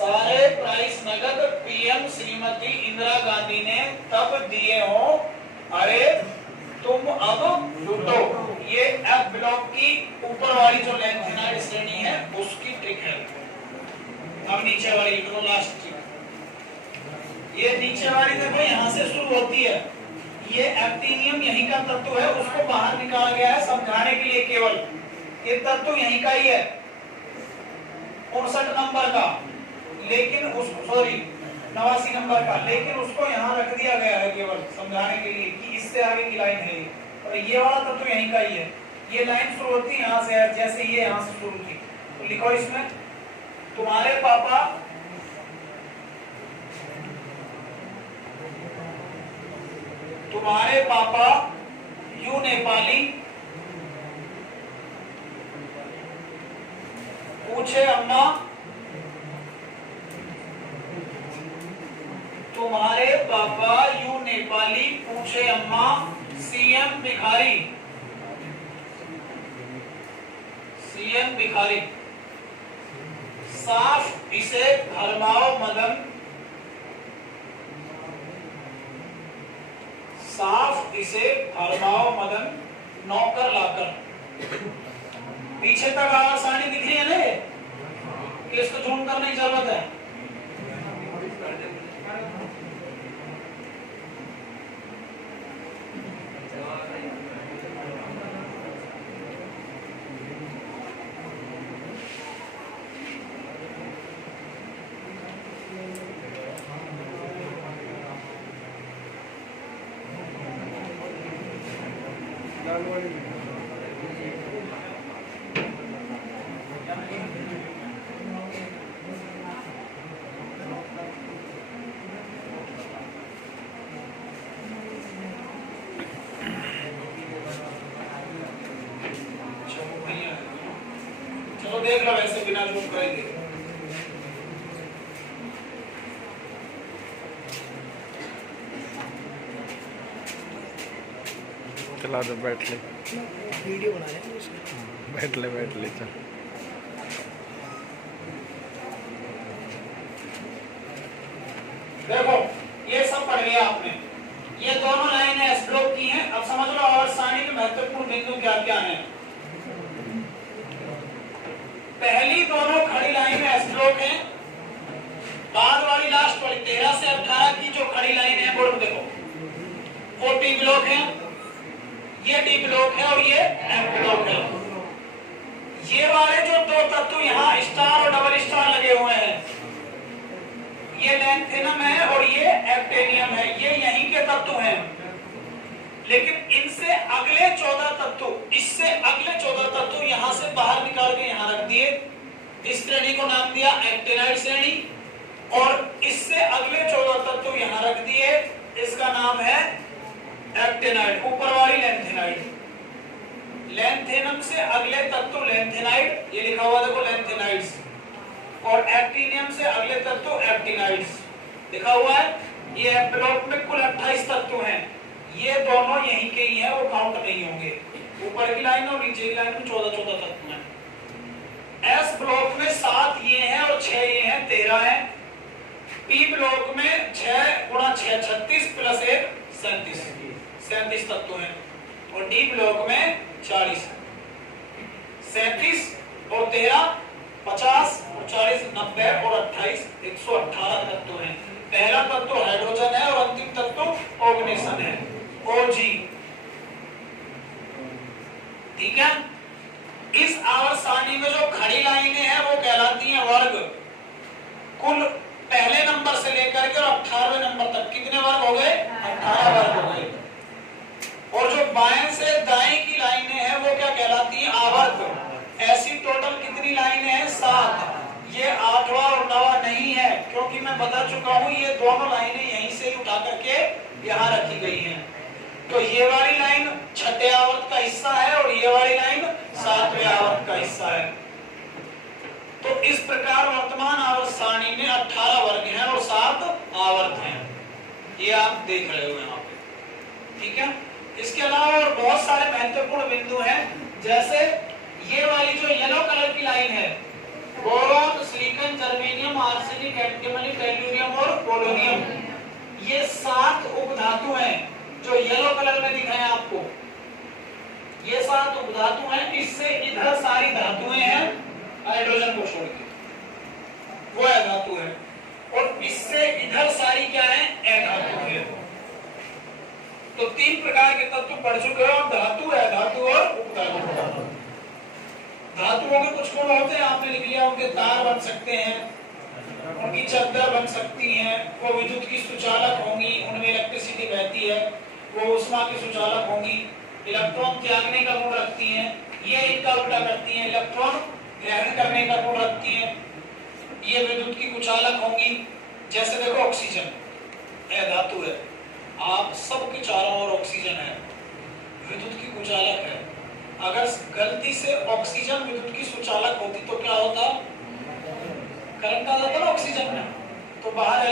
सारे प्राइस नगद पीएम श्रीमती इंदिरा गांधी ने तब दिए हो, अरे तुम अब लूटो। ये एफ ब्लॉक की ऊपर वाली जो लैंथेनाइड श्रेणी है उसकी ट्रिक है। अब नीचे वाली लिख लो, लास्ट ट्रिक। ये नीचे वाली देखो यहां से शुरू होती है, ये एक्टिनियम यहीं का तत्व है, उसको बाहर निकाला गया है समझाने के लिए केवल। ये तत्व यहीं का ही है 59 नंबर का, लेकिन उस 89 नंबर का, लेकिन उसको यहाँ रख दिया गया है केवल समझाने के लिए कि इससे आगे की लाइन है। और ये वाला तत्व यहीं का ही है। ये लाइन शुरू होती है यहाँ से, जैसे ये यहाँ से शुरू थी। तो लिखो इसमें, तुम्हारे पापा यू नेपाली पूछे अम्मा, तुम्हारे पापा यू नेपाली पूछे अम्मा, सीएम भिखारी साफ इसे भरमाओ मदन, साफ इसे भरमाओ मदन, नौकर लाकर। पीछे तक आसानी दिख रही है ना, कि इसको जूम करने की जरूरत है। चलो देख लो, वैसे बिना जूम करेंगे। चला दो, बैठ ले, वीडियो बना रहे हैं। बैठ ले चल। देखो ये सब पढ़ लिया आपने, ये दोनों लाइनें एस ब्लॉक की हैं। अब समझ लो आवर्तसारणी के महत्वपूर्ण बिंदु क्या क्या हैं। पहली दोनों खड़ी लाइनें एस ब्लॉक हैं, बाद वाली लास्ट वाली 13 से 18 की जो खड़ी लाइन है वो देखो, वो टी ब्लॉक है, ये डी ब्लॉक है और ये एफ ब्लॉक है। ये वाले जो दो तत्व यहाँ स्टार और डबल स्टार लगे हुए हैं, ये लैंथेनम है और ये एक्टेनियम है, ये यहीं के तत्व हैं। लेकिन इनसे अगले 14 तत्व, इससे अगले 14 तत्व यहाँ से बाहर निकाल के यहाँ रख दिए। इस श्रेणी को नाम दिया एक्टेनाइड श्रेणी, और इससे अगले 14 तत्व यहाँ रख दिए, इसका नाम है एक्टेनाइड, ऊपर वाली लैंथेनाइड। लैंथेनम से अगले तत्व लैंथेनाइड, ये लिखा हुआ देखो लैंथेनाइड्स, और एक्टिनियम से अगले तत्व एक्टिनाइड्स लिखा हुआ है। ये एफ ब्लॉक में कुल 28 तत्व हैं, ये दोनों यहीं के ही हैं, वो काउंट नहीं होंगे। ऊपर की लाइन और नीचे की लाइन में 14 तत्व हैं। एस ब्लॉक में 7 ये हैं और 6 ये हैं, 13 हैं। पी ब्लॉक में 6 गुणा 6 36 प्लस 1 37 तत्व हैं, और डी ब्लॉक में 40 37 और 13 50 और 40 90 और 28 118 तत्व हैं। पहला तत्व हाइड्रोजन है और अंतिम तत्व ऑर्गेनेशन है, ओजी। ठीक है। इस आवर्त सारणी में जो खड़ी लाइनें हैं वो कहलाती हैं वर्ग। कुल पहले नंबर से लेकर के और 18वें नंबर तक कितने वर्ग हो गए? 18 वर्ग हो गए। और जो बाएं से दाएं की लाइनें हैं वो क्या कहलाती हैं? आवर्त। ऐसी टोटल कितनी लाइनें हैं? 7। ये 8वां और 9वां नहीं है, क्योंकि मैं बता चुका हूं ये दोनों लाइनें यहीं से उठा करके यहाँ रखी गई हैं। तो ये वाली लाइन 6ठे आवर्त का हिस्सा है और ये वाली लाइन 7वें आवर्त का हिस्सा है। तो इस प्रकार वर्तमान आवर्त सारणी में 18 वर्ग हैं और 7 आवर्त हैं। ये आप देख रहे हो यहाँ पे। ठीक है। इसके अलावा और बहुत सारे महत्वपूर्ण बिंदु हैं, जैसे ये वाली जो येलो कलर की लाइन है, boron, silicon, germanium, arsenic antimony, कैटमनी, टेल्यूरियम और पोलोनियम, ये 7 उपधातु हैं जो येलो कलर में दिखाए आपको। ये 7 उपधातु हैं, इससे इधर सारी धातुएं हैं हाइड्रोजन को छोड़ के, वो अधातु है, और इससे इधर सारी क्या है, अधातु है। तो 3 प्रकार के तत्व पढ़ चुके हो, धातु, अधातु और उपधातु। धातुओं के कुछ गुण होते हैं, आपने लिख लिया, उनके तार बन सकते हैं, उनकी चद्दर बन सकती हैं, वो विद्युत की सुचालक होंगी, उनमें इलेक्ट्रिसिटी बहती है, वो उष्मा की सुचालक होंगी, इलेक्ट्रॉन त्यागने का गुण रखती हैं, ये इनका उल्टा करती हैं, इलेक्ट्रॉन ग्रहण करने का गुण रखती हैं, ये विद्युत की कुचालक होंगी। जैसे देखो ऑक्सीजन धातु है, आप सबके चारों ओर ऑक्सीजन है, विद्युत की कुचालक है। अगर गलती से ऑक्सीजन विद्युत की सुचालक होती तो क्या होता, करंट आ जाता ना ऑक्सीजन में, तो बाहर